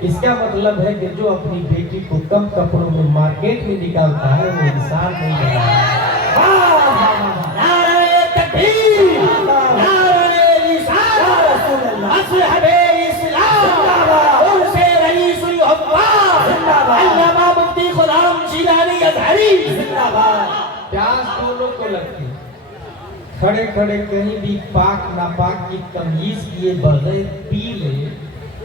اس کا مطلب ہے کہ جو اپنی بیٹی کو کم کپڑوں میں مارکیٹ میں نکالتا ہے وہ انسان نہیں ہے۔ نعرہ تکبیر، نعرہ رسالت، مذہب اسلام، عرس رئیس الحفاظ، علامہ مفتی غلام شیرازی ازہری۔ پیاس دونوں کو لگتی ہے، کھڑے کھڑے کہیں بھی پاک ناپاک کی تمیز کیے بغیر پی لے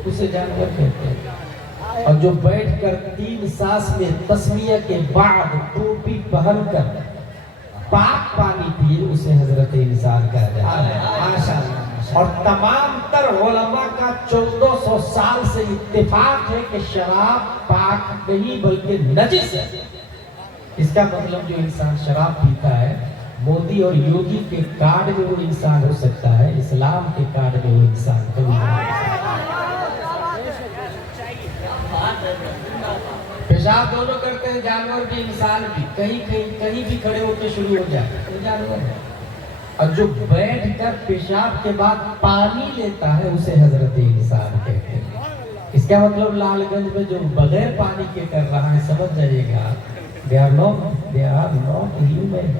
اسے جانور کہتے ہیں، اور جو بیٹھ کر 3 سانس میں تسمیہ کے بعد ٹوپی پہن کر پاک پانی پیے اسے حضرت انسان کہا جاتا ہے۔ اور تمام تر علماء کا 1400 سال سے اتفاق ہے کہ شراب پاک نہیں بلکہ نجس ہے۔ اس کا مطلب جو انسان شراب پیتا ہے مودی اور یوگی کے کارڈ میں وہ انسان ہو سکتا ہے، اسلام کے کارڈ میں وہ انسان کبھی نہیں ہو سکتا۔ پیشاب دونوں کرتے ہیں، جانور بھی انسان بھی، کہیں بھی کھڑے ہو کے شروع ہو جائے وہ جانور ہے۔ اور جو بیٹھ کر پیشاب کے بعد پانی لیتا ہے اسے حضرت انسان کہتے ہیں۔ اس کا مطلب لال گنج میں جو بغیر پانی کے کر رہا ہے سمجھ جائیے گا they are not human,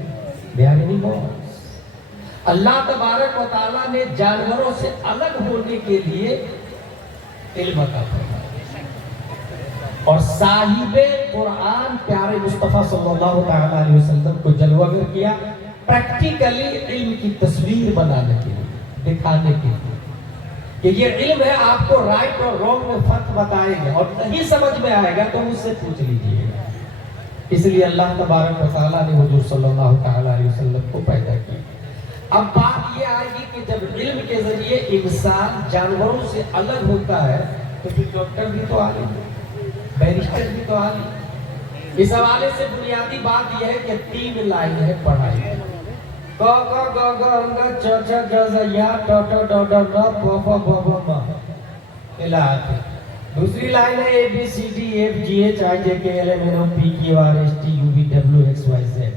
they are animals۔ اللہ تبارک و تعالیٰ نے جانوروں سے الگ ہونے کے لیے علم عطا فرمایا، اور صاحب قرآن پیارے مصطفیٰ صلی اللہ تعالیٰ علیہ وسلم کو جلوہ گر کیا پریکٹیکلی علم کی تصویر بنانے کے لیے، دکھانے کے لیے کہ یہ علم ہے، آپ کو رائٹ اور رونگ میں فرق بتائے گا، اور نہیں سمجھ میں آئے گا تو مجھ سے پوچھ لیجیے گا۔ اس لیے اللہ تبارک و تعالیٰ نے حضور صلی اللہ تعالیٰ علیہ وسلم کو پیدا کیا۔ اب بات یہ آئے گی کہ جب علم کے ذریعے انسان جانوروں سے الگ ہوتا ہے تو پھر ڈاکٹر بھی تو عالم ہے، بیرسٹر بھی تو عالم۔ اس حوالے سے بنیادی بات یہ ہے کہ 3 لائن ہے پڑھائی، ک ک گ گ گ چ چ ج ز ی ٹ ٹ ڈ ڈ ن پ پ ب ب م الی آخر۔ دوسری لائن ہے A B C D F G H I J K L M N O P Q R S T U V W X Y Z.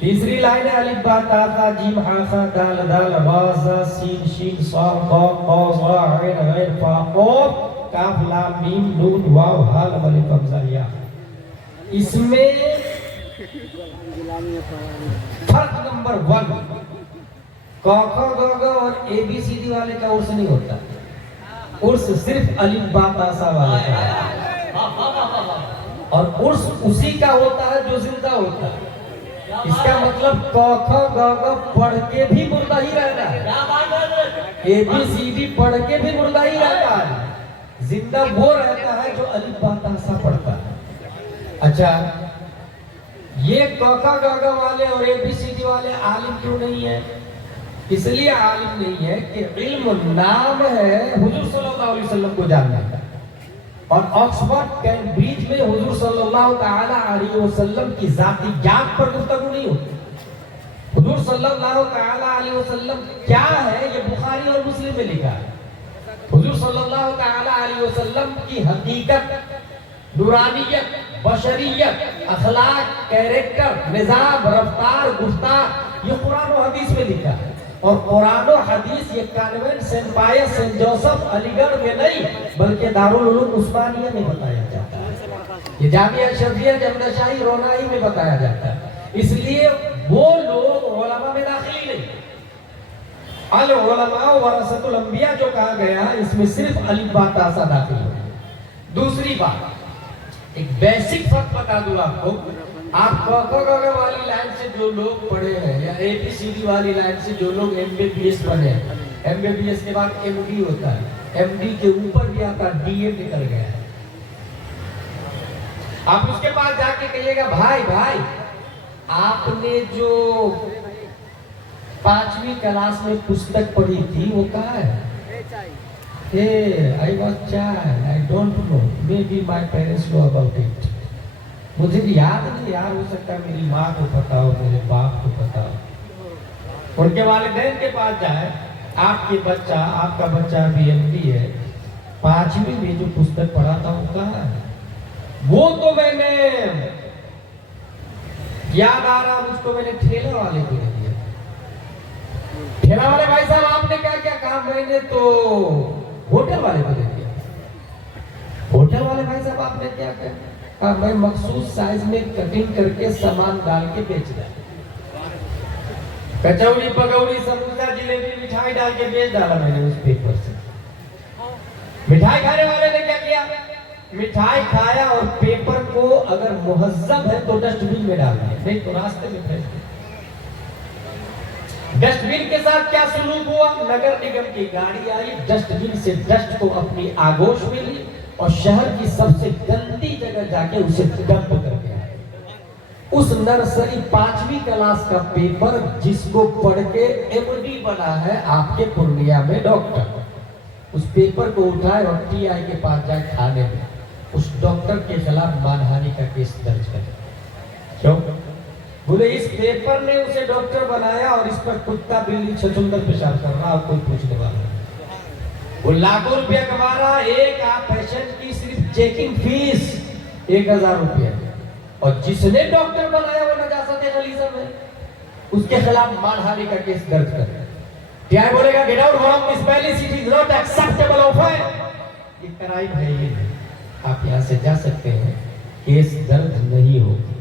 تیسری لائن ہے الف با تا ثا جیم ح خ دال دال با ز سین شین ص ق ق ظ عین غین فا قاف کاف لام میم نون واو ح ل الف همزہ یا۔ اس میں فرق نمبر 1، ک خ گ گھ اور اے بی سی ڈی والے کا عرس نہیں ہوتا، عرس صرف الف با تا ثا والے کا ہے، اور عرس اسی کا ہوتا ہے جو زندہ ہوتا ہے۔ اس کا مطلب ک خ گ گھ پڑھ کے بھی مردہ ہی رہتا ہے، اے بی سی ڈی پڑھ کے بھی مردہ ہی رہتا ہے، زندہ وہ رہتا ہے جو الف با تا ثا پڑھتا ہے۔ اچھا، یہ ک خ گ گھ والے اور اے بی سی ڈی والے عالم کیوں نہیں ہیں؟ اس لیے عالم نہیں ہے کہ علم نام ہے حضور صلی اللہ علیہ وسلم کو جاننے کا، اور آکسفورڈ کیمبرج میں حضور صلی اللہ تعالی علیہ وسلم کی ذاتیات پر گفتگو نہیں ہوتی۔ حضور صلی اللہ تعالی علیہ وسلم کیا ہے یہ بخاری اور مسلم میں لکھا ہے۔ حضور صلی اللہ تعالی علیہ وسلم کی حقیقت، نورانیت، بشریت، اخلاق، کیریکٹر، نظام، رفتار، گفتار یہ قرآن و حدیث میں لکھا ہے، اور قرآن و حدیث یہ کانوینٹ سینٹ پائس سینٹ جوسف علی گڑھ میں نہیں بلکہ دارالعلوم عثمانیہ میں بتایا جاتا ہے، یہ جامعہ اشرفیہ جمنا شاہی رونائی میں بتایا جاتا ہے۔ اس لیے وہ لوگ علماء میں داخل نہیں، العلماء ورثۃ الانبیاء جو کہا گیا اس میں صرف الف با تا ثا داخل ہے۔ دوسری بات، ایک بیسک فرق بتا دوں آپ کو، آپ ک خ گ گھ والی لائن سے جو لوگ پڑھے ہیں یا اے بی سی ڈی والی لائن سے جو لوگ ایم بی بی ایس پڑھے ہیں، ایم بی بی ایس کے بعد ایم ڈی ہوتا ہے، ایم ڈی کے اوپر بھی آتا ہے ڈی اے نکل گیا ہے۔ آپ اس کے پاس جا کے کہیے گا بھائی آپ نے جو 5ویں کلاس میں پستک پڑھی تھی وہ کہاں ہے؟ I was child, I don't know, maybe my parents know about it۔ مجھے بھی یاد نہیں یار، ہو سکتا ہے میری ماں کو پتا ہو، میرے باپ کو پتا ہو۔ ان کے والدین کے پاس جائے، آپ کے بچہ، آپ کا بچہ بھی ایم ڈی ہے، 5ویں میں جو پستک پڑھا تھا وہ کہاں ہے؟ وہ تو میں نے یاد آ رہا مجھ کو، میں نے ٹھیلہ والے کو دے دیا۔ ٹھیلہ والے بھائی صاحب آپ نے کیا کہا؟ میں نے تو ہوٹل والے کو دے دیا۔ ہوٹل والے بھائی صاحب آپ نے کیا کہا؟ میں مخصوص سائز میں کٹنگ کر کے سامان ڈال کے بیچ دیا، کچوری پکوڑی سموسہ جلیبی مٹھائی ڈال کے بیچ ڈالا میں نے اس پیپر سے۔ مٹھائی کھانے والے نے کیا کیا؟ مٹھائی کھایا اور پیپر کو اگر مہذب ہے تو ڈسٹ بین میں ڈال دیا، نہیں تو راستے میں پھینک دیا۔ ڈسٹ بین کے ساتھ کیا سلوک ہوا؟ نگر نگم کی گاڑی آئی، ڈسٹ بین سے ڈسٹ کو اپنی آگوش میں لی اور شہر کی سب سے گندی جگہ جا کے اسے ڈمپ کر کے آئے۔ اس نرسری 5ویں کلاس کا پیپر جس کو پڑھ کے ایم ڈی بنا ہے آپ کے پورنیہ میں ڈاکٹر، اس پیپر کو اٹھائے اور ٹی آئی کے پاس جائے تھانے میں، اس ڈاکٹر کے خلاف مانہانی کا کیس درج کرے۔ کیوں؟ بولے اس پیپر نے اسے ڈاکٹر بنایا اور اس پر کتا بلی چھچندر پیشاب کر رہا اور کوئی پوچھنے والا نہیں۔ وہ لاکھوں روپیہ کما رہا، ایک پیشنٹ کی صرف چیکنگ فیس 1000 روپیہ، اور جس نے ڈاکٹر بنایا وہ نجاست غلیظہ ہے، اس کے خلاف مانہانی کا کیس درج کرے۔ کیا بولے گا؟ Get out from this place, it is not acceptable offer. یہ کرائم ہے، یہ آپ یہاں سے جا سکتے ہیں، کیس درج نہیں ہوگی،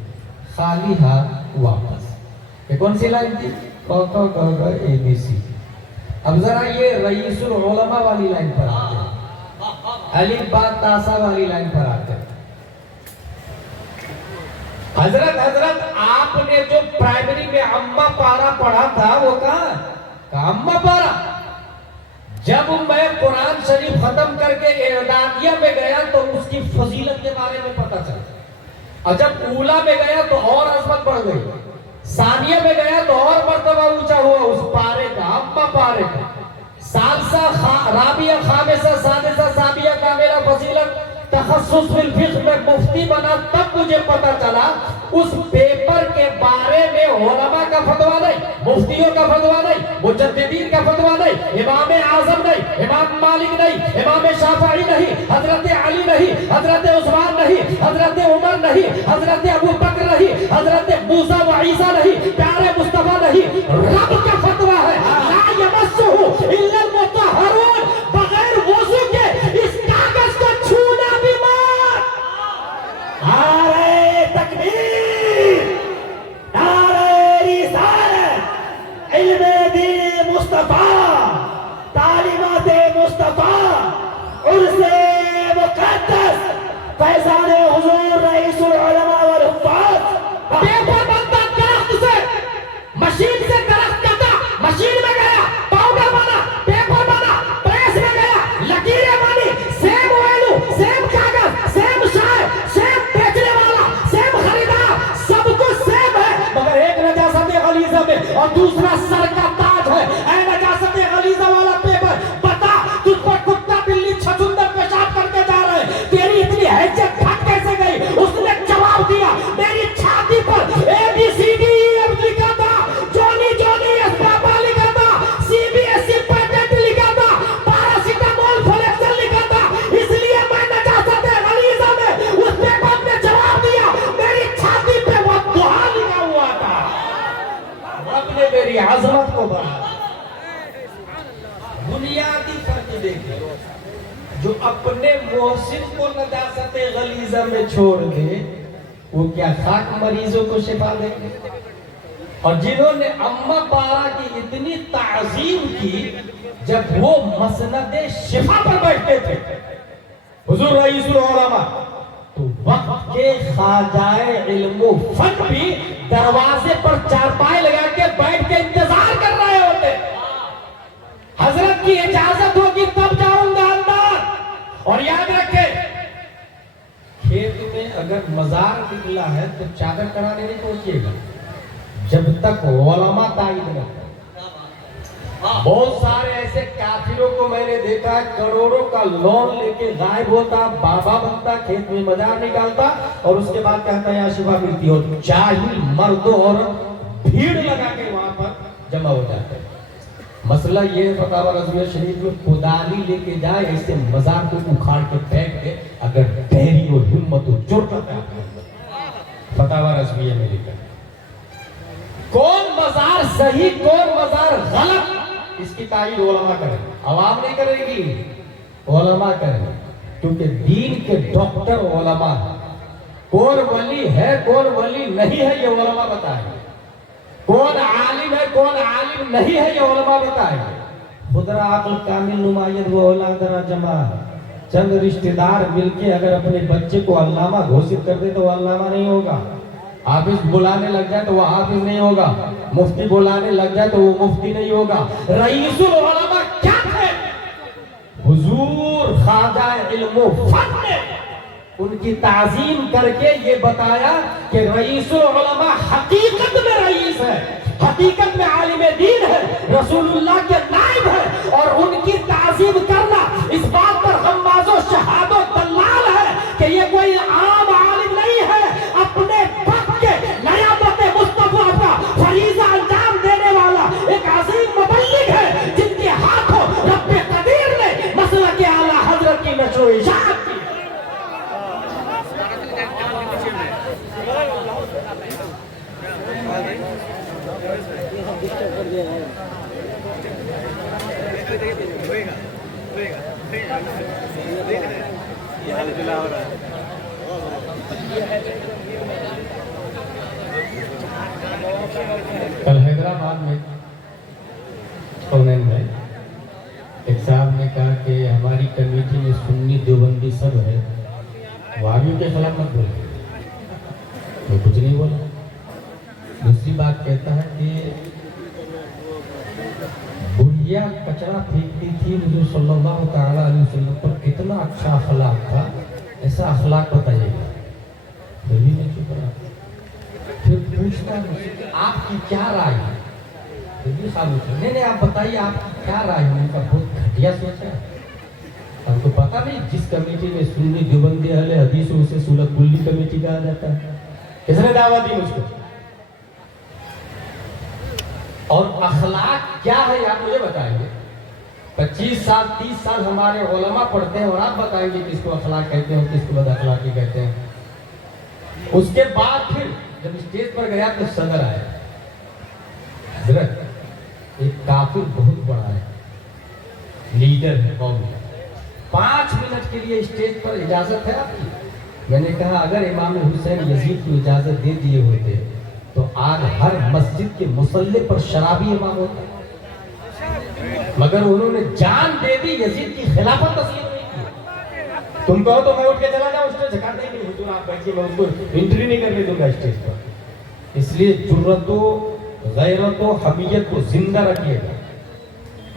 خالی ہاتھ واپس۔ یہ کون سی لائن تھی؟ اے بی سی۔ اب ذرا یہ رئیس العلماء والی لائن پر آتے ہیں، الف با تا سا والی لائن پر آتے ہیں۔ حضرت آپ نے جو پرائمری میں اما پارا پڑھا تھا وہ کہاں؟ اما پارا۔ جب میں قرآن شریف ختم کر کے اعدادیہ میں گیا تو اس کی فضیلت کے بارے میں پتہ چلا، اور جب اولا میں گیا تو اور عظمت بڑھ گئی، ثانیہ میں گیا تو اور مرتبہ اونچا ہوا اس پارے کا، اما پارے کا۔ ثالثہ رابعہ خامسہ سادسہ سابعہ کاملہ فضیلت تخصص فی الفقہ میں مفتی بنا، تب مجھے پتا چلا اس پیپر کے بارے میں علماء کا فتویٰ نہیں، مفتیوں کا فتویٰ نہیں، مجددین کا فتویٰ نہیں، امام اعظم نہیں، امام مالک نہیں، امام شافعی نہیں، حضرت علی نہیں، حضرت عثمان نہیں، حضرت عمر نہیں، حضرت ابو بکر نہیں، حضرت موسیٰ و عیسیٰ نہیں، پیارے مصطفیٰ نہیں، رب کا فتویٰ ہے لا یمسہ الا المطہرون، بغیر وضو کے اس کاغذ کو چھونا بھی مت۔ نعرہ تکبیر، نعرہ رسالت، علم دین مصطفیٰ، تعلیمات مصطفیٰ، عرص مقدس، فیضان حضور رئیس العلماء والحفاظ۔ پیپر بنتا درخت سے، مشین سے درخت کٹا، مشین میں گیا، پاؤڈر بنا، پیپر بنا، پریس میں گیا، لکیریں بنی، سیم ویلو، سیم کاغذ، سیم شائع، سیم بیچنے والا، سیم خریدار، سب کچھ سیم ہے، مگر ایک نجاست غلیظہ میں اور دوسرا سر کا تاج ہے۔ اے نجاست غلیظہ والا پیپر، بتا تجھ پر کتا بلی چھچندر پیشاب کر کے جا رہے ہیں، تیری اتنی حیثیت گھٹ کیسے گئی؟ اس نے جواب دیا، میری چھاتی پر A B C D E F لکھا تھا، جونی جونی ایس پاپا لکھا تھا، C B S E patent لکھا تھا، پیراسیٹامول فلیکسر لکھا تھا، اس لیے میں نجاست غلیظہ میں اس پیپر نے جواب دیا، میری چھاتی پہ وہ دعا لکھا ہوا تھا۔ رب نے میری عظمت کو بڑھا۔ بنیادی فرق دیکھیں، جو اپنے محسن کو نجاست غلیظہ میں چھوڑ دے وہ کیا خاک مریضوں کو شفا دیں گے؟ اور جنہوں نے اما پارا کی اتنی تعظیم کی جب وہ مسند شفا پر بیٹھتے تھے، حضور رئیس العلماء، تو وقت کے خواجائے علم و فن بھی دروازے پر چارپائے لگا کے بیٹھ کے انتظار کر رہے ہوتے، حضرت کی اجازت ہوگی تب جاؤں گا اندر۔ اور یاد رکھے، کھیت میں اگر مزار نکلا ہے تو چادر کرانے نہیں پہنچیے گا جب تک علماء تائید نہ کریں۔ بہت سارے ایسے کافروں کو میں نے دیکھا ہے، کروڑوں کا لون لے کے غائب ہوتا، بابا بنتا، کھیت میں مزار نکالتا اور اس کے بعد کہتا ہے یہاں شفا ملتی ہو، جاہل مرد اور بھیڑ لگا کے وہاں پر جمع ہو جاتے ہیں۔ مسئلہ یہ ہے فتاوی رضویہ شریف میں کدالی لے کے جائے، ایسے مزار کو اکھاڑ کے پھینک دے اگر دہری و ہمت و جرأت ہے۔ فتاوی رضویہ میں لکھا کون مزار صحیح کون مزار غلط، اس کی تعین علماء کریں، عوام نہیں کرے گی، علماء کریں۔ کیونکہ دین کے ڈاکٹر علماء ہیں. کون ولی ہے کون ولی نہیں ہے یہ علماء بتائیں گے. کون عالم ہے کون عالم نہیں ہے یہ علماء بتائیں گے. خدرا عقل کامل نمائند وہ اولاد را جمع. چند رشتہ دار مل کے اگر اپنے بچے کو علامہ گھوشت کر دے تو وہ علامہ نہیں ہوگا. حافظ بلانے لگ جائے تو وہ حافظ نہیں ہوگا. مفتی بلانے لگ جائے تو وہ مفتی نہیں ہوگا. رئیس العلماء کیا تھے؟ حضور خواجہ علم و فن نے ان کی تعظیم کر کے یہ بتایا کہ رئیس العلماء حقیقت میں رئیس ہے, حقیقت میں عالم دین ہے, رسول اللہ کے نائب ہے. اور ان کی تعظیم کرنا اس بات پر غماز و شہاد و دلال ہے کہ یہ کوئی عام عالم نہیں ہے, اپنے وقت کے نیابت مصطفیٰ کا فریضہ انجام دینے والا ایک عظیم مبلغ ہے جن کے ہاتھوں رب قدیر نے مسلک اعلیٰ حضرت کی نشر و اشاعت کی. کل حیدرآباد میں میں ایک صاحب نے کہا کہ ہماری کمیٹی میں سنی دیوبندی سب ہے, وہابیوں کے خلاف مت بولے. میں کچھ نہیں بولا. دوسری بات کہتا ہے کہ بڑھیا کچرا پھینکتی تھی حضور صلی اللہ تعالیٰ علیہ وسلم پر, کتنا اچھا اخلاق تھا, ایسا اخلاق بتائیے گا. بھی نہیں چپ رہا. پھر پوچھتا ہے مجھ سے کہ آپ کی کیا رائے ہے. نہیں آپ بتائیے آپ کی کیا رائے ہے. ان کا بہت گھٹیا سوچ ہے. ہم کو پتا نہیں جس کمیٹی میں سنی دیوبندی اہل حدیث اسے سولت کلی کمیٹی کہا جاتا ہے. کس نے دعوت دی مجھ کو؟ اور اخلاق کیا ہے آپ مجھے بتائیں گے. 25 سال 30 سال ہمارے علماء پڑھتے ہیں اور آپ بتائیں گے کس کو اخلاق کہتے ہیں اور کس کو بد اخلاقی کہتے ہیں. اس کے بعد پھر جب اسٹیج پر گیا تو صدر آیا. حضرت ایک کافر بہت بڑا ہے, لیڈر ہے قوم کا, 5 منٹ کے لیے اسٹیج پر اجازت ہے آپ کی. میں نے کہا اگر امام حسین یزید کو اجازت دے دیے ہوتے تو آج ہر مسجد کے مصلی پر شرابی امام ہوتا, مگر انہوں نے جان دے دی, یزید کی خلافت تسلیم نہیں کی. تم کہو تو میں اٹھ کے چلا جاؤں, اس نے جھکا دیں گے حضور آپ بیٹھیے, میں اس کو انٹری نہیں کرنے دوں گا اسٹیج پر. اس لیے جرأت و غیرت و حمیت کو زندہ رکھیے گا.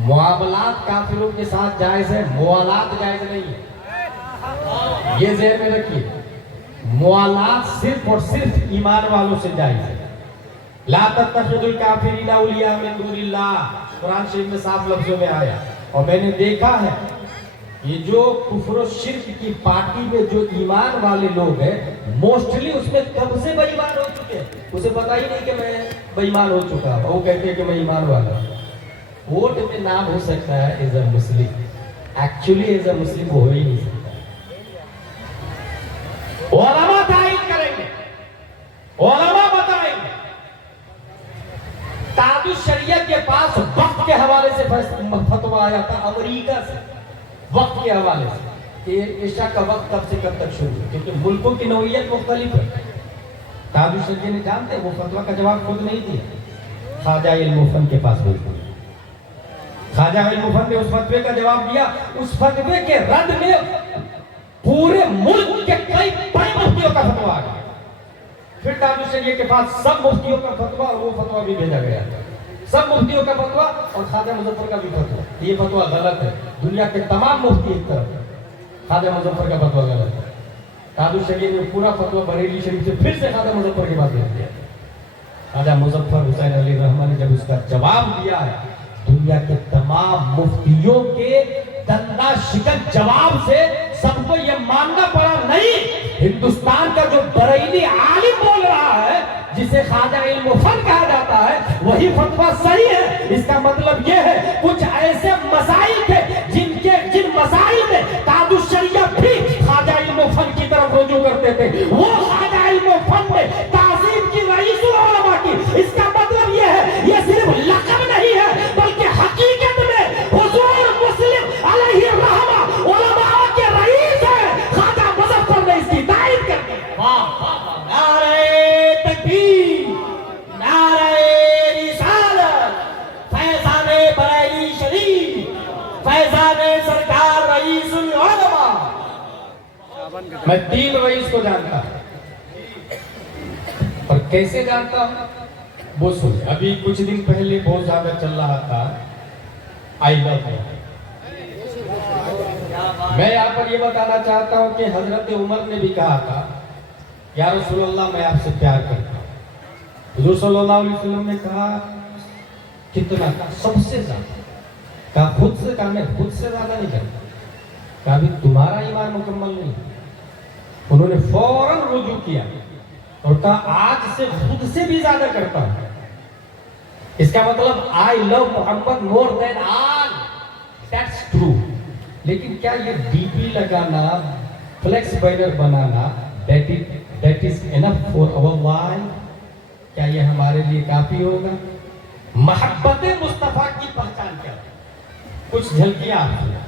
معاملات کافروں کے ساتھ جائز ہے, موالات جائز نہیں ہے, یہ ذہن میں رکھیے. موالات صرف اور صرف ایمان والوں سے جائز ہے. لا تتخذوا الکافرین اولیاء من دون اللہ, قرآن شریف میں صاف لفظوں میں آیا. اور میں نے دیکھا ہے یہ جو کفر و شرک کی پارٹی میں جو ایمان والے لوگ ہیں, موسٹلی اس میں کب سے بے ایمان ہو چکے ہیں, اسے پتا ہی نہیں کہ میں بے ایمان ہو چکا. وہ کہتے ہیں کہ میں ایمان والا ہوں. ووٹ میں نام ہو سکتا ہے as a Muslim, actually as a Muslim وہ ہو ہی نہیں سکتا. علماء تعین کریں گے, علماء بتائیں گے. تاج الشریعت کے پاس وقت کے حوالے سے فتویٰ آیا تھا امریکہ سے, وقت کے حوالے سے کہ عشاء کا وقت کب سے کب تک شروع ہے, کیونکہ ملکوں کی نوعیت مختلف ہے. تاج الشریعت نے جانتے وہ فتویٰ کا جواب خود نہیں دیا, خواجہ علم و فن کے پاس بھیج دیا. خواجہ علم و فن نے اس فتوے کا جواب دیا. اس فتوے کے رد میں پورے ملک کے کئی بڑے مفتیوں کا فتویٰ آ گیا. پھر تاج الشریعت کے پاس سب مفتیوں کا فتویٰ اور وہ فتویٰ بھی بھیجا گیا. سب مفتیوں کا فتویٰ اور خواجہ مظفر کا بھی فتویٰ. یہ فتویٰ غلط ہے. دنیا کے تمام مفتی ایک طرف, خواجہ مظفر کا فتویٰ غلط ہے. تاج الشریعت نے پورا فتویٰ بریلی شریف سے پھر سے خواجہ مظفر کے پاس بھیج دیا. خواجہ مظفر حسین علی رحمٰن نے جب اس کا جواب دیا ہے, دنیا کے تمام مفتیوں کے دندہ شکن جواب سے سب کو یہ ماننا پڑا نہیں, ہندوستان کا جو بریلی عالم بول رہا ہے جسے خواجہ علم و فن کہا جاتا ہے وہی فتویٰ صحیح ہے. اس کا مطلب یہ ہے کچھ ایسے مسائل تھے جن مسائل میں تاج الشریعت بھی خواجہ علم و فن کی طرف رجوع کرتے تھے. وہ خواجہ علم و فن میں تعظیم کی رئیس العلماء کی. اس کا مطلب یہ ہے یہ صرف لقب نہیں ہے بلکہ حقیقت میں حضور مسلم علیہ الرحمہ علماء کے رئیس ہے. میں 3 رئیس کو جانتا ہوں، اور کیسے جانتا ہوں وہ سنیں۔ ابھی کچھ دن پہلے بہت زیادہ چل رہا تھا آئی لو یو۔ میں یہاں پر یہ بتانا چاہتا ہوں کہ حضرت عمر نے بھی کہا تھا یا رسول اللہ میں آپ سے پیار کرتا ہوں۔ حضور صلی اللہ علیہ وسلم نے کہا کتنا؟ سب سے زیادہ۔ کہا خود سے؟ کہا میں خود سے زیادہ نہیں کرتا۔ کہا بھی تمہارا ایمان مکمل نہیں۔ انہوں نے فوراً رجوع کیا اور کہا آج سے خود سے بھی زیادہ کرتا ہوں۔ اس کا مطلب آئی لو محمد مور دین آل، دیٹس ٹرو۔ لیکن کیا یہ ڈی پی لگانا، فلیکس بینر بنانا that is enough for our life? کیا یہ ہمارے لیے کافی ہوگا؟ محبت مصطفیٰ کی پہچان کیا ہے؟ کچھ جھلکیاں آتی ہیں۔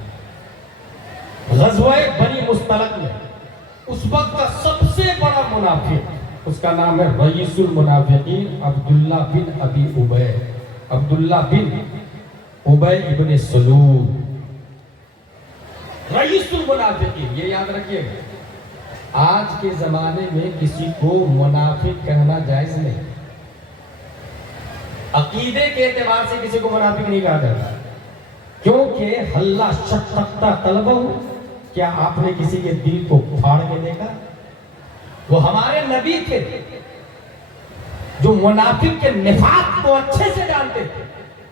غزوہ بنی مستلق میں اس وقت کا سب سے بڑا منافق، اس کا نام ہے رئیس المنافقین عبداللہ بن ابی ابی، عبداللہ بن ابی ابن سلول، رئیس المنافقین۔ یہ یاد رکھیے گا، آج کے زمانے میں کسی کو منافق کہنا جائز نہیں۔ عقیدے کے اعتبار سے کسی کو منافق نہیں کہا جاتا، کیونکہ حلہ شققتا طلبہ ہو۔ کیا آپ نے کسی کے دل کو پھاڑ کے دیکھا؟ وہ ہمارے نبی تھے جو منافق کے نفاق کو اچھے سے جانتے تھے،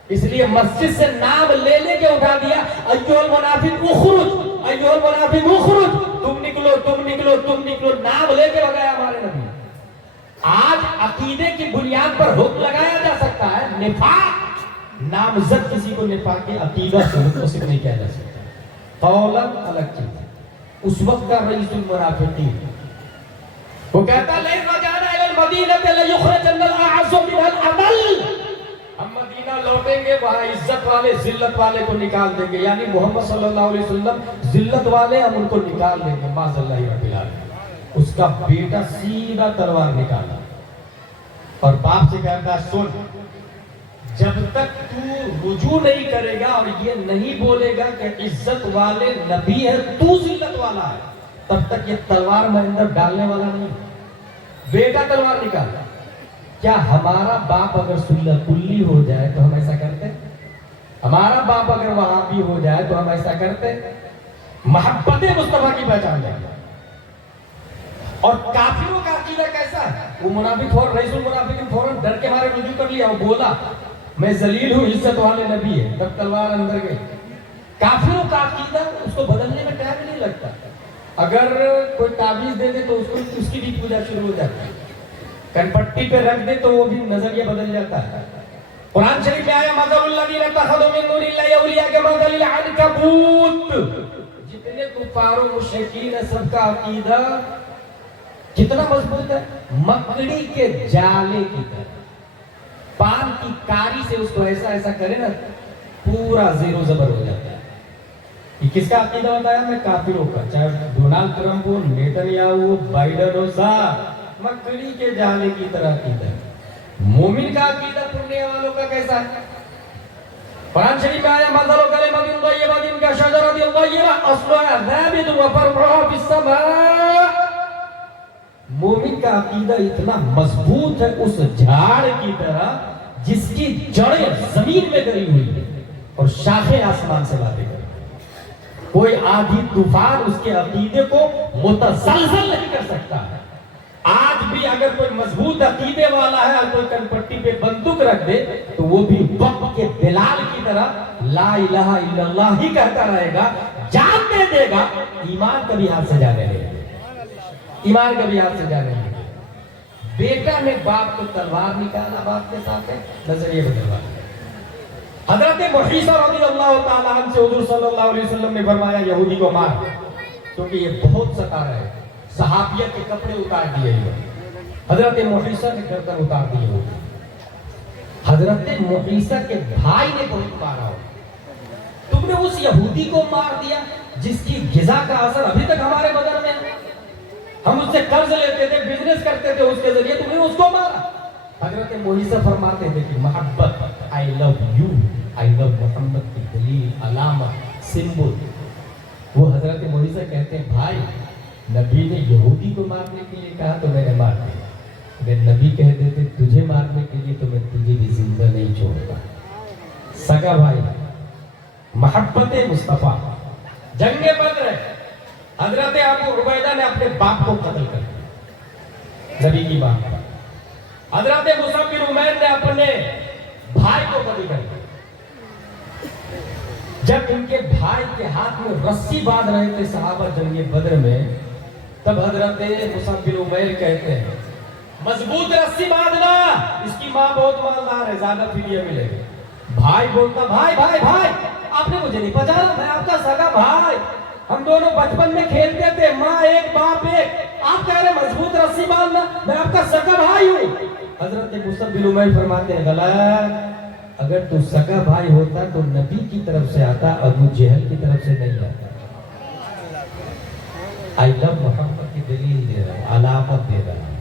اس لیے مسجد سے نام لے لے کے اٹھا دیا، ایھا المنافق اخرج، ایھا المنافق اخرج، تم نکلو تم نکلو تم نکلو، نام لے کے بگایا ہمارے نبی۔ آج عقیدے کی بنیاد پر حکم لگایا جا سکتا ہے، نفاق نامزد کسی کو نفاق کے عقیدہ سے متصف نہیں کیا جا سکتا۔ قولاً الگ چیز۔ اس وقت کا رئیس المنافقین وہ کہتا لئن رجعنا الی المدینہ لیخرجن الاعز منها الاذل، ہم مدینہ لوٹیں گے وہاں عزت والے ذلت والے کو نکال دیں گے، یعنی محمد صلی اللہ علیہ وسلم ذلت والے ہم ان کو نکال دیں گے، معاذ اللہ رب العالمین۔ اس کا بیٹا سیدھا تلوار نکالا اور باپ سے کہتا سن، جب تک تو رجوع نہیں کرے گا اور یہ نہیں بولے گا کہ عزت والے نبی ہے تو ذلت والا ہے، تب تک یہ تلوار میں اندر ڈالنے والا نہیں۔ بیٹا تلوار نکالا۔ کیا ہمارا باپ اگر سلہ کلی ہو جائے تو ہم ایسا کرتے؟ ہمارا باپ اگر وہابی ہو جائے تو ہم ایسا کرتے؟ محبت مصطفیٰ کی پہچان لیں گے۔ اور کافروں کا عقیدہ کیسا ہے؟ وہ منافق فوراً، رئیس المنافقین فوراً ڈر کے مارے رجوع کر لیا، وہ بولا میں ذلیل ہوں، عزت والے نبی ہے، تب تلوار اندر گئی۔ کافروں کا عقیدہ اس کو بدلنے میں ٹائم نہیں لگتا، اگر کوئی تعویذ دے دے تو اس کی بھی پوجا شروع ہو جاتی ہے، کن پٹی پہ رکھ دے تو وہ بھی نظریہ بدل جاتا ہے۔ قرآن شریف میں آیا مثل الذین اتخذوا من دون اللہ اولیاء کمثل العنکبوت۔ جتنے کفار و مشرکین سب کا عقیدہ کتنا مضبوط ہے؟ مکڑی کے جالے کی طرح، پان کی کاری سے اس کو ایسا ایسا کرے نا پورا زیر و زبر ہو جاتا ہے۔ یہ کس کا عقیدہ بتایا میں؟ کافروں کا، چاہے ڈونلڈ ٹرمپ ہو، نیتنیاہو ہو، بائیڈن ہو، صاحب مکڑی کے جالے کی طرح عقیدہ ہے۔ مومن کا عقیدہ پڑھنے والوں کا کیسا ہے؟ قرآن شریف میں آیا مثل کلمۃ طیبۃ کشجرۃ طیبۃ اصلھا ثابت وفرعھا فی السماء۔ مومن کا عقیدہ اتنا مضبوط ہے اس جھاڑ کی طرح جس کی جڑیں زمین میں گری ہوئی ہیں اور شاخیں آسمان سے باتیں کرتی ہیں۔ کوئی آندھی طوفان اس کے عقیدے کو متزلزل نہیں کر سکتا ہے۔ آج بھی اگر کوئی مضبوط عقیدے والا ہے اور کوئی کن پٹی پہ بندوق رکھ دے تو وہ بھی وقت کے بلال کی طرح لا الہ الا اللہ ہی کہتا رہے گا، جان دے دے گا، ایمان کبھی ہاتھ سے جانے نہیں، ایمان کبھی ہاتھ سے جانے نہیں۔ بیٹا نے باپ کو تلوار نکالا، باپ کے ساتھ نظریے بدلوا۔ حضرت محیصہ رضی اللہ تعالیٰ عنہ سے حضور صلی اللہ علیہ وسلم نے فرمایا یہودی کو مار، کیونکہ یہ بہت ستا رہے ہیں۔ صحابیت کے کپڑے اتار دیے ہوئے، حضرت محیصہ نے گردن اتار دیے ہوئے۔ حضرت محیصہ کے بھائی نے بہت مارا ہو، تم نے اس یہودی کو مار دیا جس کی غذا کا اثر ابھی تک ہمارے بدن میں ہے، ہم اس سے قرض لیتے تھے، بزنس کرتے تھے اس کے ذریعے، تم نے اس کو مارا۔ حضرت محیصہ فرماتے تھے کہ محبت، آئی لو یو، آئی لو محمد کی دلیل، علامت، سمبل۔ وہ حضرت محیصہ کہتے ہیں بھائی نبی نے یہودی کو مارنے کے لیے کہا تو میں نے مار دیا، اگر نبی کہہ دیتے تجھے مارنے کے لیے تو میں تجھے بھی زندہ نہیں چھوڑتا۔ سگا بھائی، محبت مصطفیٰ۔ جنگ بدر حضرت ابو عبیدہ نے اپنے باپ کو قتل کر دیا، نبی کی بات۔ حضرت مصعب بن عمیر نے اپنے بھائی کو قتل کر دیا۔ جب ان کے بھائی کے ہاتھ میں رسی باندھ رہے تھے صحابہ جنگ بدر میں، تب حضرت مصعب بن عمیر کہتے ہیں مضبوط رسی باندھنا، اس کی ماں بہت مالدار ہے، زیادہ فدیہ ملے گا۔ بھائی بولتا بھائی بھائی بھائی آپ نے مجھے نہیں پہچانا، میں آپ کا سگا بھائی، ہم دونوں بچپن میں کھیلتے تھے، ماں ایک باپ ایک، آپ کہہ رہے مضبوط رسی باندھنا، میں آپ کا سگا بھائی ہوں۔ حضرت مصعب بن عمیر فرماتے ہیں غلط، اگر تو سگا بھائی ہوتا تو نبی کی طرف سے آتا، ابو جہل کی طرف سے نہیں آتا۔ آئی لو محمد کی دلیل دے رہا ہوں، علامت دے رہا ہوں۔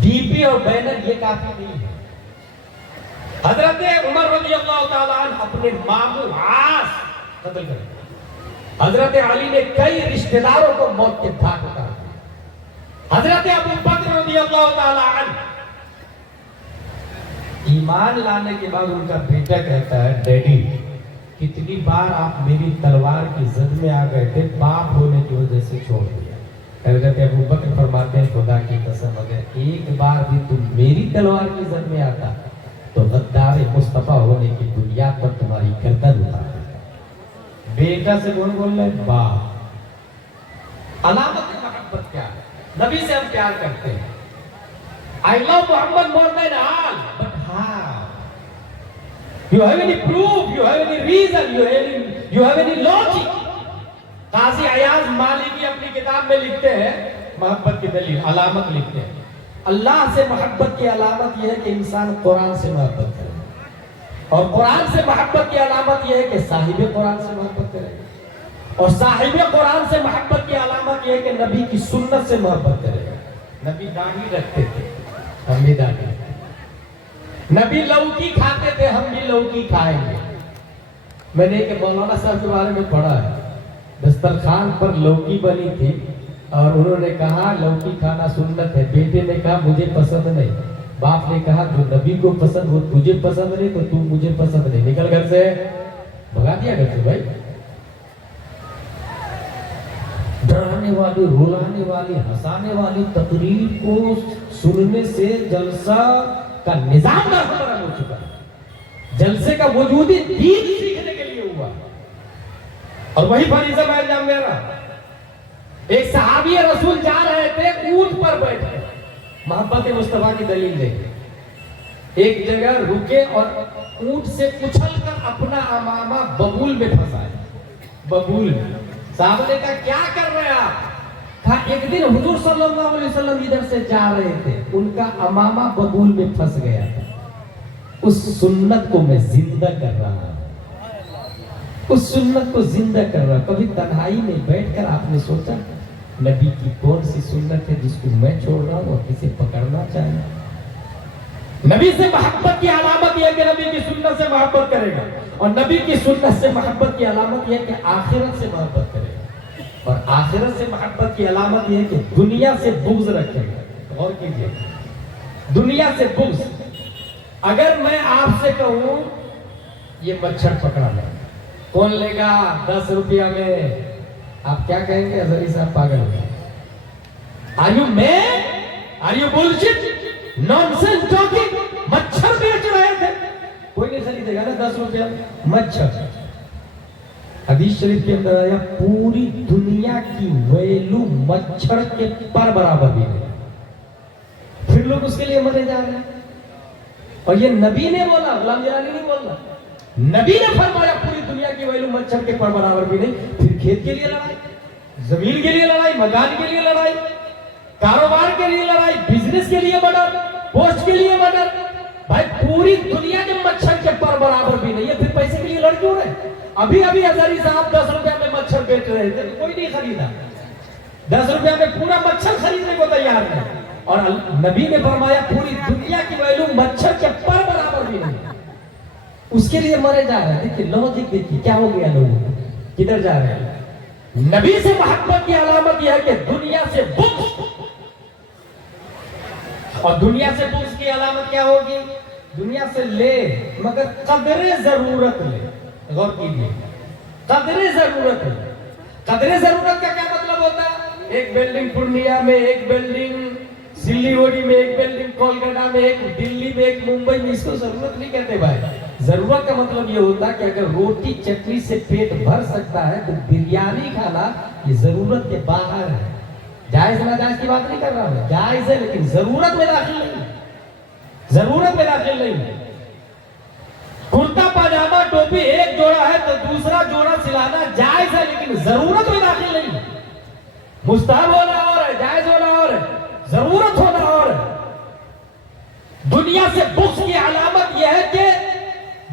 ڈی پی اور بینر یہ کافی نہیں ہے۔ حضرت عمر رضی اللہ تعالیٰ عنہ اپنے ماموں عاص قتل کر دیا۔ حضرت علی نے کئی رشتہ داروں کو موت کے گھاٹ اتار دیا۔ حضرت ابو بکر رضی اللہ تعالیٰ عنہ ایمان لانے کے بعد ان کا بیٹا کہتا ہے ڈیڈی کتنی بار آپ میری تلوار کی زد میں آ گئے تھے، باپ ہونے کی وجہ سے چھوڑ دیا۔ حضرت ابو بکر فرماتے ہیں خدا کی قسم اگر ایک بار بھی تم میری تلوار کی زد میں آتا تو غدار مصطفیٰ ہونے کی بنیاد پر تمہاری گردن اتار دیتا۔ بیٹا سے کون بول رہے ہیں؟ باپ۔ علامت محبت کیا ہے؟ نبی سے ہم پیار کرتے ہیں۔ I love Muhammad more than all, but how? You have any proof? You have any reason? You have any logic? قاضی عیاض مالکی اپنی کتاب میں لکھتے ہیں محبت کی دلیل، علامت لکھتے ہیں اللہ سے محبت کی علامت یہ ہے کہ انسان قرآن سے محبت کرے، اور قرآن سے محبت کی علامت یہ ہے کہ صاحب قرآن سے محبت کرے، اور صاحب قرآن سے محبت کی علامت یہ ہے کہ نبی کی سنت سے محبت کرے گا۔ نبی داڑھی رکھتے تھے، ہم بھی داڑھی رکھتے تھے۔ نبی لوکی کھاتے تھے، ہم بھی لوکی کھائیں گے۔ میں نے ایک مولانا صاحب کے بارے میں پڑھا ہے، دسترخوان پر لوکی بنی تھی اور انہوں نے کہا لوکی کھانا سنت ہے، بیٹے نے کہا مجھے پسند نہیں، باپ نے کہا جو نبی کو پسند وہ تجھے پسند نہیں تو تم مجھے پسند نہیں، نکل گھر سے، بھگا دیا گھر سے۔ بھائی ڈرانے والی، رلانے والی، ہنسانے والی تقریر کو سننے سے جلسہ کا نظام برقرار ہو چکا ہے، جلسے کا وجود ہی دین سیکھنے کے لیے ہوا، اور وہی فریضہ میں انجام دے رہا۔ ایک صحابی رسول جا رہے تھے، اونٹ پر بیٹھے، محبت مصطفیٰ کی دلیل دیکھیں، ایک جگہ رکے اور اونٹ سے اچھل کر اپنا امامہ ببول میں پھنسائے، ببول میں۔ صحابہ نے کہا کیا کر رہے آپ؟ کہا ایک دن حضور صلی اللہ علیہ وسلم ادھر سے جا رہے تھے، ان کا امامہ ببول میں پھنس گیا تھا، اس سنت کو میں زندہ کر رہا ہوں، اس سنت کو زندہ کر رہا۔ کبھی تنہائی میں بیٹھ کر آپ نے سوچا نبی کی کون سی سنت ہے جس کو میں چھوڑ رہا ہوں اور کسے پکڑنا چاہیے؟ نبی سے محبت کی علامت یہ ہے کہ نبی کی سنت سے محبت کرے گا، اور نبی کی سنت سے محبت کی علامت یہ ہے کہ آخرت سے محبت کرے گا، اور آخرت سے محبت کی علامت یہ ہے کہ دنیا سے بغض رکھے گا۔ غور کیجئے، دنیا سے بغض۔ اگر میں آپ سے کہوں یہ مچھر پکڑنا کون لے گا 10 روپیہ میں، آپ کیا کہیں گے؟ ازری صاحب پاگل ہو، Are you mad? Are you bullshit? Nonsense talking? مچھر بیچ رہے تھے، کوئی نہیں خریدے گا نا 10 روپیہ مچھر۔ حدیث شریف کے اندر آیا پوری دنیا کی ویلو مچھر کے پر برابر بھی نہیں، پھر لوگ اس کے لیے مرے جا رہے ہیں، اور یہ نبی نے بولا، غلام جلانی نہیں بولنا، نبی نے فرمایا پوری دنیا کی ویلو مچھر کے پر برابر بھی نہیں۔ پھر کھیت کے لیے لڑائی، زمین کے لیے لڑائی، مکان کے لیے لڑائی، کاروبار کے لیے لڑائی، بزنس کے لیے مدد، پوسٹ کے لیے مدد۔ بھائی پوری دنیا کے مچھر کے پر برابر بھی نہیں ہے، پھر پیسے کے لیے لڑ کیوں رہے؟ ابھی ہزاری صاحب 10 روپیہ میں مچھر بیچ رہے تھے، کوئی نہیں خریدا، 10 روپیہ میں پورا مچھر خریدنے کو تیار ہے، اور نبی نے فرمایا پوری دنیا کی ویلو مچھر کے پر برابر بھی نہیں، اس کے لیے مرے جا رہے ہیں۔ دیکھیے لاجک، دیکھیے کیا ہو گیا، لوگوں کدھر جا رہے ہیں۔ نبی سے محبت کی علامت اور دنیا سے بغض کی علامت کیا ہوگی؟ دنیا سے لے مگر قدر ضرورت لے. غور کیجیے, قدر ضرورت لے. قدر ضرورت کا کیا مطلب ہوتا ہے؟ ایک بلڈنگ پورنیا میں, ایک بلڈنگ سلیگوڑی میں, ایک بلڈنگ کولکاتہ میں, ایک دلی میں, ایک ممبئی میں. اس کو ضرورت نہیں کہتے بھائی. ضرورت کا مطلب یہ ہوتا ہے کہ اگر روٹی چٹنی سے پیٹ بھر سکتا ہے تو بریانی کھانا یہ ضرورت کے باہر ہے. جائز ناجائز کی بات نہیں کر رہا ہوں, جائز ہے لیکن ضرورت میں داخل نہیں ہے. ضرورت میں داخل نہیں ہے. کرتا پاجامہ ٹوپی ایک جوڑا ہے تو دوسرا جوڑا سلانا جائز ہے لیکن ضرورت میں داخل نہیں ہے. مستحب ہونا اور ہے, جائز ہونا اور ہے, ضرورت ہونا اور ہے. دنیا سے بغض کی علامت یہ ہے کہ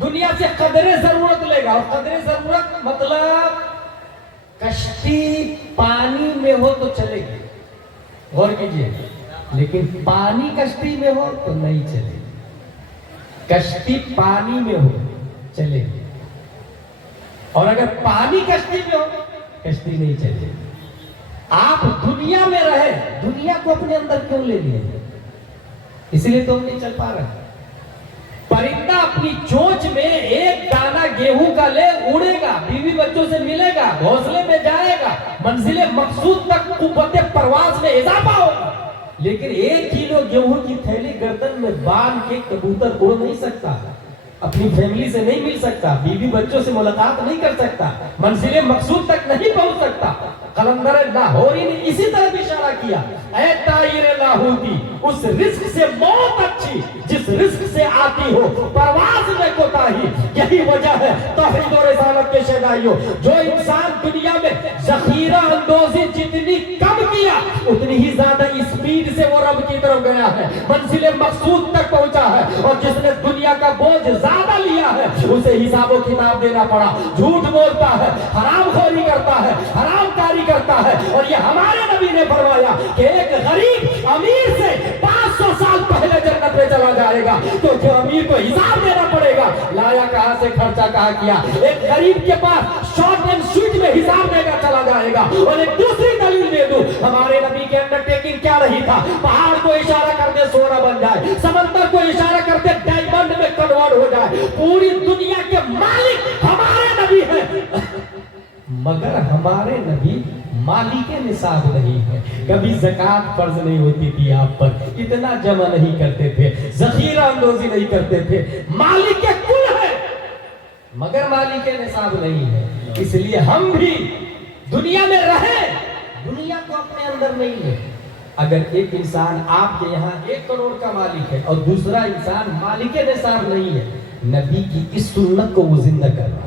دنیا سے قدر ضرورت لے گا. اور قدر ضرورت مطلب کشتی پانی میں ہو تو چلے گی, غور کیجیے, لیکن پانی کشتی میں ہو تو نہیں چلے گی. کشتی پانی میں ہو چلے گی, اور اگر پانی کشتی میں ہو کشتی نہیں چلے گی. آپ دنیا میں رہے, دنیا کو اپنے اندر کیوں لے لیے؟ اس لیے تو ہم نہیں چل پا رہے. پرندہ اپنی چونچ میں ایک دانہ گیہوں کا لے اڑے گا, بیوی بچوں سے ملے گا, گھونسلے میں جائے گا, منزل مقصود تک قوت پرواز میں اضافہ ہوگا, لیکن 1 کلو گیہوں کی تھیلی گردن میں باندھ کے کبوتر اڑ نہیں سکتا, اپنی فیملی سے نہیں مل سکتا, بیوی بچوں سے ملاقات نہیں کر سکتا, منزل مقصود تک نہیں پہنچ سکتا. قلندر لاہوری نے اسی طرح بھی اشارہ کیا, اے طائر لاہوتی, اس رزق سے موت اچھی جس رزق سے آتی ہو پرواز میں کوتاہی. یہی وجہ ہے توحید و رسالت کے شیدائیوں, جو انسان دنیا میں ذخیرہ اندوزی جتنی کم کیا اتنی ہی زیادہ اسپیڈ سے وہ رب کی طرف گیا ہے, منزل مقصود تک پہنچا ہے. اور جس نے دنیا کا بوجھ زیادہ لیا ہے اسے حساب و کتاب دینا پڑا, جھوٹ بولتا ہے, حرام خوری کرتا ہے, حرام کاری کرتا ہے. اور یہ ہمارے نبی نے فرمایا کہ ایک غریب امیر سے 500 سال پہلے جنت میں چلا جائے گا, تو جو امیر کو حساب دینا پڑے گا, لایا کہاں سے, خرچہ کہاں کیا. ایک غریب کے پاس شارٹ اینڈ سویٹ میں حساب دے کر چلا جائے گا. اور ایک دوسری دلیل دے دوں, ہمارے نبی کے انڈر ٹیکنگ کیا رہی تھا؟ پہاڑ کو اشارہ کرتے سونا بن جائے, سمندر کو اشارہ کرتے ڈائمنڈ میں کنورٹ ہو جائے. پوری دنیا کے مالک ہمارے نبی ہیں, مگر ہمارے نبی مالک نصاب نہیں ہے. کبھی زکوٰۃ فرض نہیں ہوتی تھی آپ پر, اتنا جمع نہیں کرتے تھے, ذخیرہ اندوزی نہیں کرتے تھے. مالک کل ہے مگر مالک نصاب نہیں ہے. اس لیے ہم بھی دنیا میں رہیں, دنیا کو اپنے اندر نہیں لیں. اگر ایک انسان آپ کے یہاں 1 کروڑ کا مالک ہے اور دوسرا انسان مالک نصاب نہیں ہے, نبی کی اس سنت کو وہ زندہ کر رہا ہے.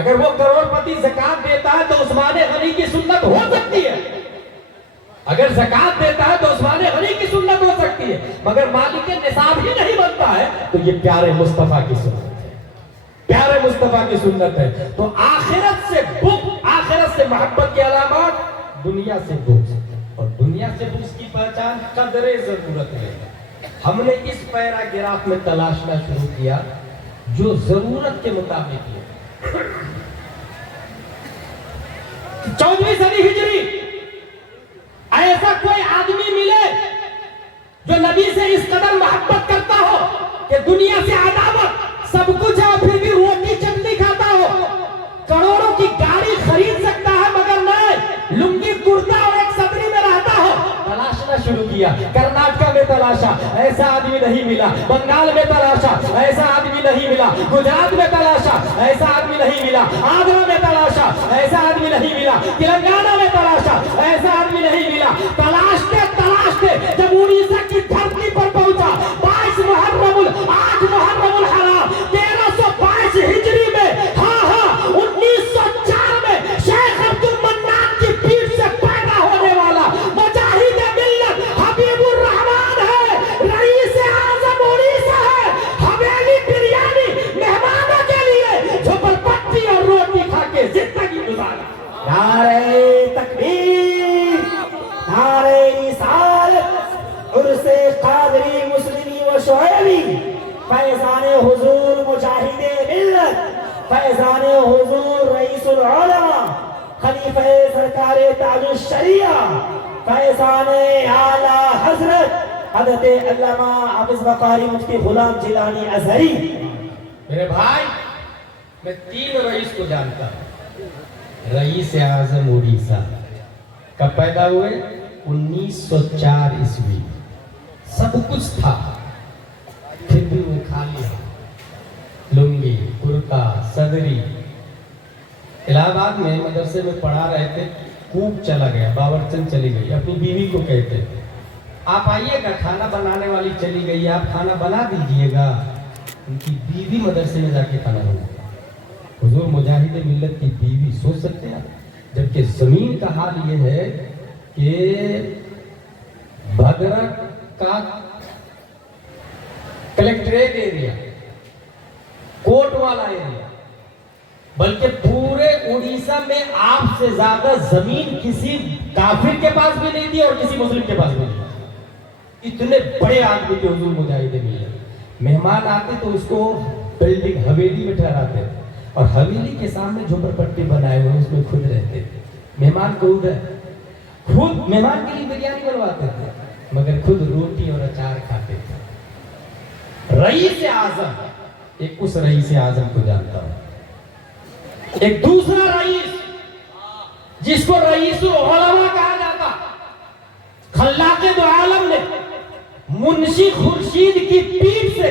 اگر وہ کروڑ پتی زکات دیتا ہے تو عثمان غنی کی سنت ہو سکتی ہے, اگر زکات دیتا ہے تو عثمان غنی کی سنت ہو سکتی ہے, مگر مالک نصاب ہی نہیں بنتا ہے تو یہ پیارے مصطفیٰ کی سنت ہے, پیارے مصطفیٰ کی سنت ہے. تو آخرت سے بغض, آخرت سے محبت کی علامات دنیا سے بغض, اور دنیا سے بغض کی پہچان قدر ضرورت ہے. ہم نے اس پیراگراف میں تلاشنا شروع کیا جو ضرورت کے مطابق ہے. 14ویں صدی ہجری, ایسا کوئی آدمی ملے جو نبی سے اس قدر محبت کرتا ہو کہ دنیا سے عداوت, سب کچھ ہے پھر بھی روٹی چٹنی کھاتا ہو, کروڑوں کی گاڑی خرید سکتا ہے مگر نہیں, لنگی کرتا اور ایک صدری میں رہتا ہو. تلاشنا شروع کیا, کرناٹکا میں تلاشا, ایسا آدمی نہیں ملا. بنگال میں تلاشا, ایسا آدمی نہیں ملا. گجرات میں تلاشا, ایسا آدمی نہیں ملا. آندھرا میں تلاشا, ایسا آدمی نہیں ملا. تلنگانہ میں تلاشا, ایسا آدمی نہیں ملا. تلاشتے تلاشتے جب اڑیسہ کی دھرتی پر پہنچا, 22 محرم 8 محرم الحرام 1322 ہجری میں, 1904 میں شیخ عبد المنان کی پیٹھ سے پیدا ہونے والا مجاہد ملت حبیب الرحمان ہے, رئیس اعظم اڑیسہ ہے. حویلی بریانی مہمانوں کے لیے جھوپڑ پٹی اور روٹی کھا کے زندگی گزارا. نعرہ تکبیر, نعرہ رسالت, عرس قادری مسلمی و شعیبی, فیضان حضور مجاہد ملت, فیضان حضور رئیس العلماء, خلیفہ سرکار تاج الشریعہ, فیضان اعلیٰ حضرت حضرت علامہ حافظ بقاری مفتی غلام جیلانی ازہری. میرے بھائی میں 3 رئیس کو جانتا ہوں. رئیس اعظم اڑیسہ کب پیدا ہوئے؟ 1904 عیسوی. سب کچھ تھا پھر بھی وہ کھا لیا. لنگی، کرتا، صدری. الہ آباد میں مدرسے میں پڑھا رہے تھے، خوب چلا گیا، باورچن چلی گئی. اپنی بیوی کو کہتے آپ آئیے گا، کھانا بنانے والی چلی گئی، آپ کھانا بنا دیجئے گا. ان کی بیوی مدرسے میں جا کے کھانا بنا. حضور مجاہد ملت کی بیوی، سوچ سکتے ہیں آپ؟ جبکہ زمین کا حال یہ ہے کہ بھدرک کا کلیکٹریٹ ایریا، کوٹ والا ایریا، بلکہ پورے اڑیسہ میں آپ سے زیادہ زمین کسی کافر کے پاس بھی نہیں تھی اور کسی مسلم کے پاس بھی نہیں تھی. اتنے بڑے آدمی تھے حضور مجاہد ملت. مہمان آتے تو اس کو بلڈنگ حویلی میں ٹھہراتے اور حویلی کے سامنے جھوپڑ پٹی بنائے ہوئے اس میں خود رہتے تھے. مہمان کو ادھر خود مہمان کے لیے بریانی بنواتے تھے مگر خود روٹی اور اچار کھاتے تھے. رئیس اعظم، ایک اس رئیس اعظم کو جانتا ہوں. ایک دوسرا رئیس جس کو رئیس العلماء کہا جاتا، خلاق دو عالم نے منشی خورشید کی پیٹھ سے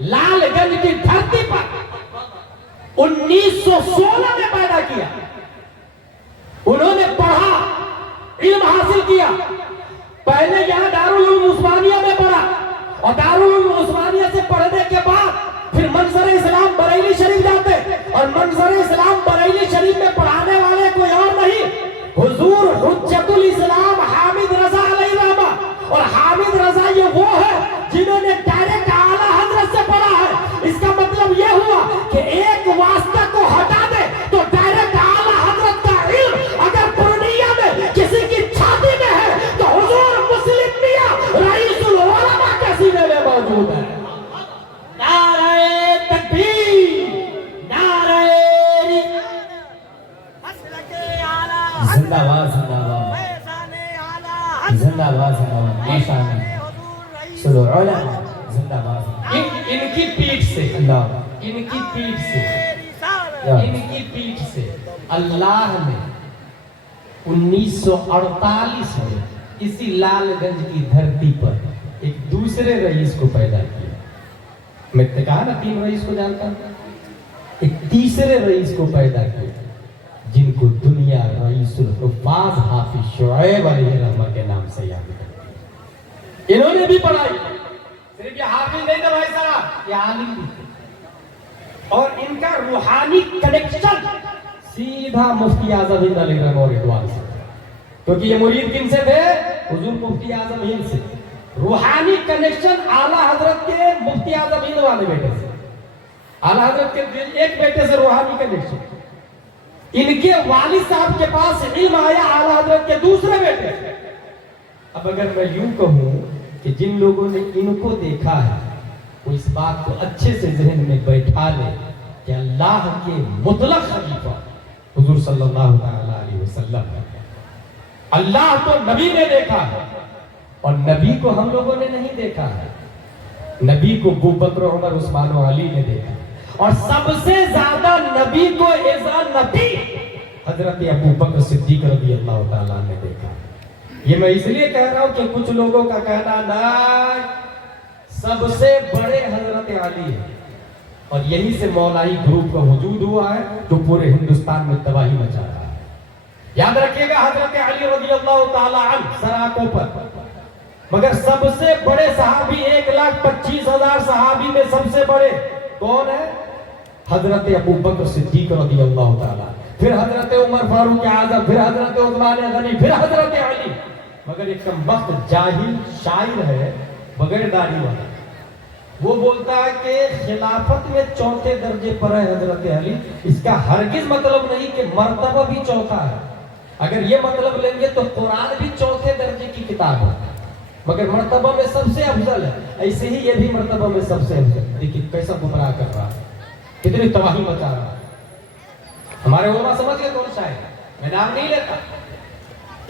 لال گنج کی دھرتی پر 1916 میں پیدا کیا. انہوں نے پڑھا، علم حاصل کیا. پہلے یہاں دارالعلوم عثمانیہ میں پڑھا اور دارالعلوم عثمانیہ سے پڑھنے کے بعد پھر منظر اسلام بریلی شریف جاتے اور منظر اسلام بریلی شریف میں پڑھانے والے کوئی اور نہیں، حضور حجت الاسلام حامد رضا علیہ رحمہ. اور حامد رضا یہ وہ ہے جنہوں نے ڈائریکٹ اعلیٰ حضرت سے پڑھا ہے. اس کا مطلب یہ ہوا کہ ایک واسطہ کو ہٹا دے تو ڈائریکٹ اعلیٰ حضرت کا علم اگر پورنیہ میں کسی کی چھاتی میں ہے تو حضور مسلم میاں رئیس العلماء کے سینے میں موجود ہے. نعرہ تکبیر، نعرہ زندہ باد، زندہ باد، زندہ باد، زندہ باد. ماشاء اللہ، سلو علماء زندہ باد. ان کی پیٹھ سے اللہ، ان کی پیٹھ سے، ان کی پیٹھ سے اللہ نے 1948 میں اسی لال گنج کی دھرتی پر ایک دوسرے رئیس کو پیدا کیا. میں نے کہا نا 3 رئیس کو جانتا ہوں. ایک تیسرے رئیس کو پیدا کیا جن کو دنیا رئیس الحفاظ حافظ شعیب علیہ رحمہ کے نام سے یاد کرتی ہے. انہوں نے بھی پڑھائی، صرف یہ حافظ نہیں تھے بھائی صاحب، یہ عالم بھی تھے. اور ان کا روحانی کنیکشن سیدھا مفتی اعظم ہند علیہ رحمہ اور رضوان سے، کیونکہ یہ مرید کن سے تھے؟ حضور مفتی اعظم ہند سے. روحانی کنیکشن اعلیٰ حضرت کے مفتی اعظم ہند والے بیٹے سے، اعلیٰ حضرت کے ایک بیٹے سے روحانی کنیکشن. ان کے والد صاحب کے پاس علم آیا اعلیٰ حضرت کے دوسرے بیٹے سے. اب اگر میں یوں کہوں کہ جن لوگوں نے ان کو دیکھا ہے وہ اس بات کو اچھے سے ذہن میں بیٹھا لے کہ اللہ کے مطلق خلیفہ حضور صلی اللہ علیہ وسلم ہے. اللہ تو نبی نے دیکھا ہے اور نبی کو ہم لوگوں نے نہیں دیکھا ہے. نبی کو ابو بکر، عمر، عثمان و علی نے دیکھا اور سب سے زیادہ نبی کو اعزاز نبی حضرت ابو بکر صدیق رضی اللہ تعالیٰ نے دیکھا. یہ میں اس لیے کہہ رہا ہوں کہ کچھ لوگوں کا کہنا نہ سب سے بڑے حضرت علی ہے اور یہی سے مولائی گروپ کا وجود ہوا ہے جو پورے ہندوستان میں تباہی مچا رہا ہے. یاد رکھیے گا حضرت علی رضی اللہ تعالیٰ عنہ سر آنکھوں پر، مگر سب سے بڑے صحابی 1,25,000 صحابی میں سب سے بڑے کون ہے؟ حضرت ابو بکر صدیق رضی اللہ تعالیٰ، پھر حضرت عمر فاروق اعظم، پھر حضرت عثمان غنی، پھر حضرت علی. مگر ایک کم وقت جاہل شاعر ہے بغیر داڑھی والا، وہ بولتا ہے کہ خلافت میں 4تھے درجے پر ہے حضرت علی. اس کا ہرگز مطلب نہیں کہ مرتبہ بھی 4تھا ہے. اگر یہ مطلب لیں گے تو قرآن بھی 4تھے درجے کی کتاب ہے مگر مرتبہ میں سب سے افضل ہے. ایسے ہی یہ بھی مرتبہ میں سب سے افضل. دیکھیں کیسا گمراہ کر رہا ہے، کتنی تباہی مچا رہا ہے. ہمارے علماء سمجھ گئے کون شاعر، میں نام نہیں لیتا.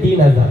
3000,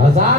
1000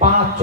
5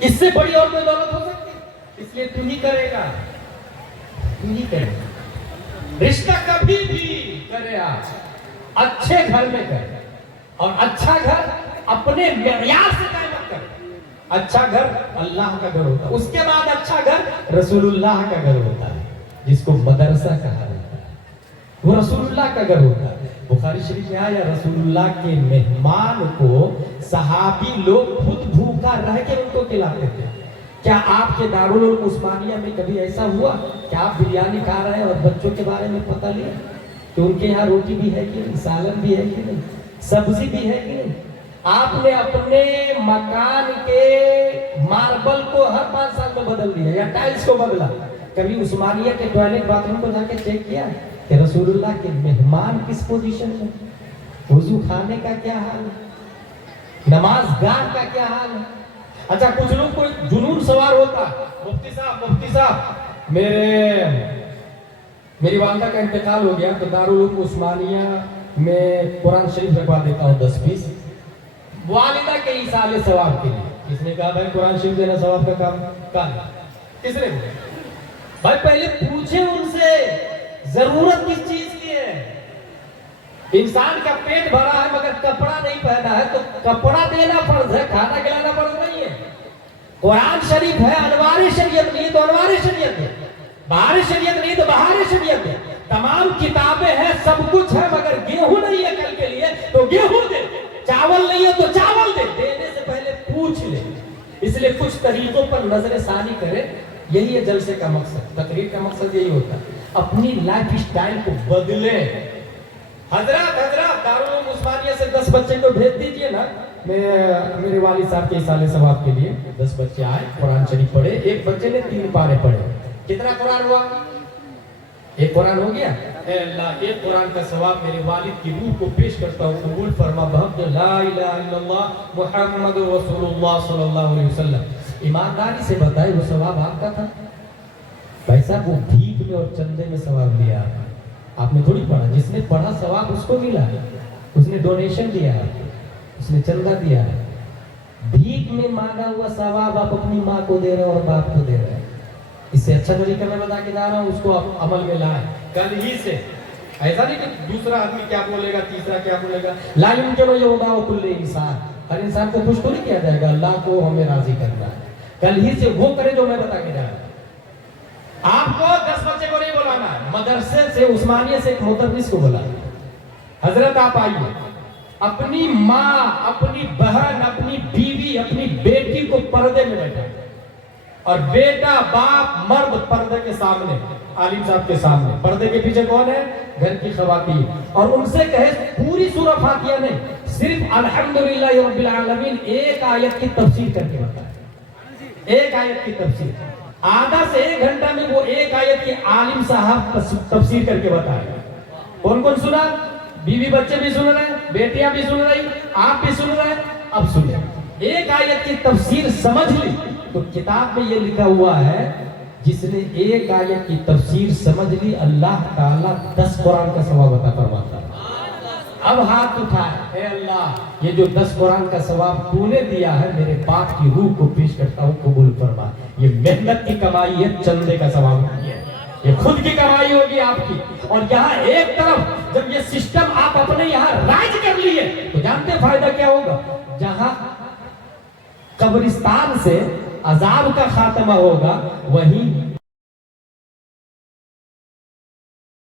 اس سے بڑی اور کوئی دولت ہو سکتی ہے؟ اس لیے تو ہی کرے گا، تو ہی کرے گا۔ رشتہ کبھی بھی کرے آپ اچھے گھر میں کرے، اور اچھا گھر اپنے معیار سے قائم کرے۔ اچھا گھر اللہ کا گھر ہوتا ہے، اس کے بعد اچھا گھر رسول اللہ کا گھر ہوتا ہے، جس کو مدرسہ کہا جاتا ہے، وہ رسول اللہ کا گھر ہوتا ہے۔ بخاری شریف میں آیا رسول اللہ کے مہمان کو صحابی لوگ خود بھوکا رہ کے ان کو کھلاتے تھے۔ کیا آپ کے دارالعلوم عثمانیہ میں کبھی ایسا ہوا کہ آپ بریانی کھا رہے ہیں اور بچوں کے بارے میں پتہ لیا کہ ان کے یہاں روٹی بھی ہے کہ نہیں، سالن بھی ہے کہ نہیں، سبزی بھی ہے کہ نہیں؟ آپ نے اپنے مکان کے ماربل کو ہر 5 سال میں بدل دیا یا ٹائلز کو بدلا۔ کبھی عثمانیہ کے ٹوائلٹ باتھ روم کو جا کے چیک کیا کہ رسول اللہ کے مہمان کس پوزیشن میں، وضو خانے کا کیا حال ہے، نماز گاہ کا کیا حال ہے؟ اچھا کچھ لوگ کوئی جنون سوار ہوتا، مفتی صاحب میری والدہ کا انتقال ہو گیا تو دارالعلوم عثمانیہ میں قرآن شریف رکھوا دیتا ہوں 10 پیس والدہ کے ایصال ثواب کے لیے۔ کس نے کہا بھائی قرآن شریف دینا ثواب کا کام کس نے کہا؟ بھائی پہلے پوچھیں ان سے ضرورت کس چیز کی ہے۔ انسان کا پیٹ بھرا ہے مگر کپڑا نہیں پہنا ہے تو کپڑا دینا فرض ہے، کھانا کھلانا فرض نہیں ہے۔ قرآن شریف ہے، انوار شریعت نہیں تو انوار شریعت ہے، بہار شریعت نہیں تو بہار شریعت ہے۔ تمام کتابیں ہیں، سب کچھ ہے، مگر گیہوں نہیں ہے کل کے لیے تو گیہوں دے، چاول نہیں ہے تو چاول دے، دینے سے پہلے پوچھ لے۔ اس لیے کچھ طریقوں پر نظر ثانی کرے، یہی ہے جلسے کا مقصد، تقریر کا مقصد یہی ہوتا ہے، اپنی لائف اسٹائل کو بدلے۔ حضرات دارالعلوم عثمانیہ سے 10 بچے کو بھیج دیجئے نا، میرے والد صاحب کے ایصال ثواب کے لیے 10 بچے آئے، قرآن شریف پڑھے، ایک بچے نے 3 پارے پڑھے، کتنا قرآن ہوا؟ ایک قرآن ہو گیا۔ اے اللہ ایک قرآن کا ثواب میرے والد کی روح کو پیش کرتا ہوں، قبول فرما بحق لا الہ الا اللہ محمد رسول اللہ صلی اللہ علیہ وسلم۔ ایمانداری سے بتائے وہ ثواب آپ کا تھا؟ بھائی صاحب وہ بھیک میں اور چندے میں ثواب لیا، آپ نے تھوڑی پڑھا، جس نے پڑھا ثواب اس کو ملا، اس نے ڈونیشن دیا، اس نے چندہ دیا۔ بھیک میں مانگا ہوا ثواب آپ اپنی ماں کو دے رہے اور باپ کو دے رہے ہیں۔ اس سے اچھا طریقہ میں بتا کے جا رہا ہوں، اس کو آپ عمل میں لائیں کل ہی سے۔ ایسا نہیں کہ دوسرا آدمی کیا بولے گا، تیسرا کیا بولے گا، لا يمكن يرضى كل انسان، ہر انسان کو خوش تو نہیں کیا جائے گا، اللہ کو ہمیں راضی کرنا ہے۔ کل ہی سے وہ کرے جو میں بتا کے جا رہا ہوں۔ آپ کو 10 بچے کو نہیں بلانا ہے، مدرسے سے عثمانیہ سے ایک مدرس کو بلانا۔ حضرت آپ آئیے، اپنی ماں، اپنی بہن، اپنی بیوی، اپنی بیٹی کو پردے میں بیٹھا، اور بیٹا باپ مرد پردے کے سامنے، عالم صاحب کے سامنے، پردے کے پیچھے کون ہے؟ گھر کی خواتین، اور ان سے کہے پوری سورہ فاتحہ نہیں، صرف الحمدللہ رب العالمین ایک آیت کی تفسیر کر کے بتائے، ایک آیت کی تفسیر، آدھا سے 1 گھنٹہ میں وہ ایک آیت کی عالم صاحب تفسیر کر کے بتائے۔ کون کون سنا؟ بیوی بچے بھی سن رہے ہیں، بیٹیاں بھی سن رہی، آپ بھی سن رہے ہیں، اب سنیں۔ ایک آیت کی تفسیر سمجھ لی تو کتاب میں یہ لکھا ہوا ہے جس نے ایک آیت کی تفسیر سمجھ لی اللہ تعالیٰ 10 قرآن کا ثواب عطا فرماتا ہے۔ اب ہاتھ اٹھائے، اے اللہ یہ جو 10 قرآن کا ثواب تو نے دیا ہے میرے باپ کی روح کو پیش کرتا ہوں، قبول فرما۔ یہ محنت کی کمائی ہے، چندے کا ثواب نہیں ہے، یہ خود کی کمائی ہوگی آپ کی۔ اور یہاں ایک طرف جب یہ سسٹم آپ اپنے یہاں رائج کر لیے تو جانتے فائدہ کیا ہوگا؟ جہاں قبرستان سے عذاب کا خاتمہ ہوگا وہیں